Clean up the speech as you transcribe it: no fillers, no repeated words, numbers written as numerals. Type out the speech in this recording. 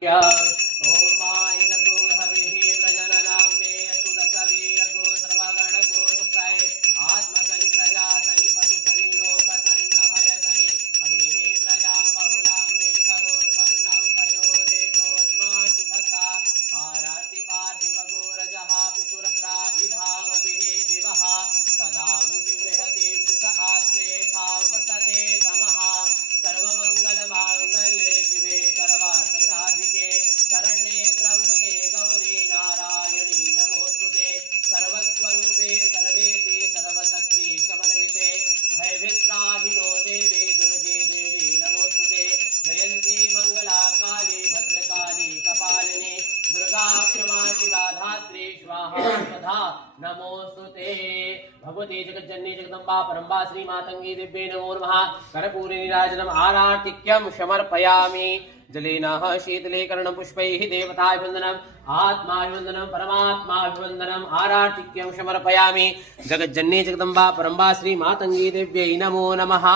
ओम मायगो हविः प्रजननां मे सुदसवीरगो सर्वगणगो सुप्ताय आत्मसनि प्रजा सनि पशु सनि लोक सन्न भय सनि अग्निः प्रजा बहुलां मे करोर्वन्नं पयोरेतो अस्मासु धत्ता आरति पार्थिवगो रजः पितुरप्रा इधामभिः दिवः सदा गुहि बृहति दिश आत्मेखां वर्तते तमः सर्वमङ्गलमाङ्गल्ये शिवे सर्वार्थसाधिके शरण्ये त्र्यम्बके गौरी नारायणी नमोस्तुते सर्वस्वरूपे सर्वेशे सर्वशक्ति समन्विते भयवित्राहिनो देवी दुर्गे देवी नमोस्तुते जयन्ती मङ्गला काली भद्रकाली कपालिनी दुर्गा क्षमा शिवा धात्री स्वाहा स्वधा नमोस्तुते भगवती जगज्जननी जगदम्बा परम्बा श्री मातंगी दिव्ये नमो नमः कर्पूरे नीराजनम् आरार्तिक्यं समर्पयामि जलेन शीतलीकरणं पुष्पैः देवताभिवन्दनम् आत्माभिवन्दनं परमात्माभिवन्दनम् आरार्तिक्यं समर्पयामि जगज्जननी जगदम्बा परम्बा श्री मातंगी दिव्यै नमो नमः।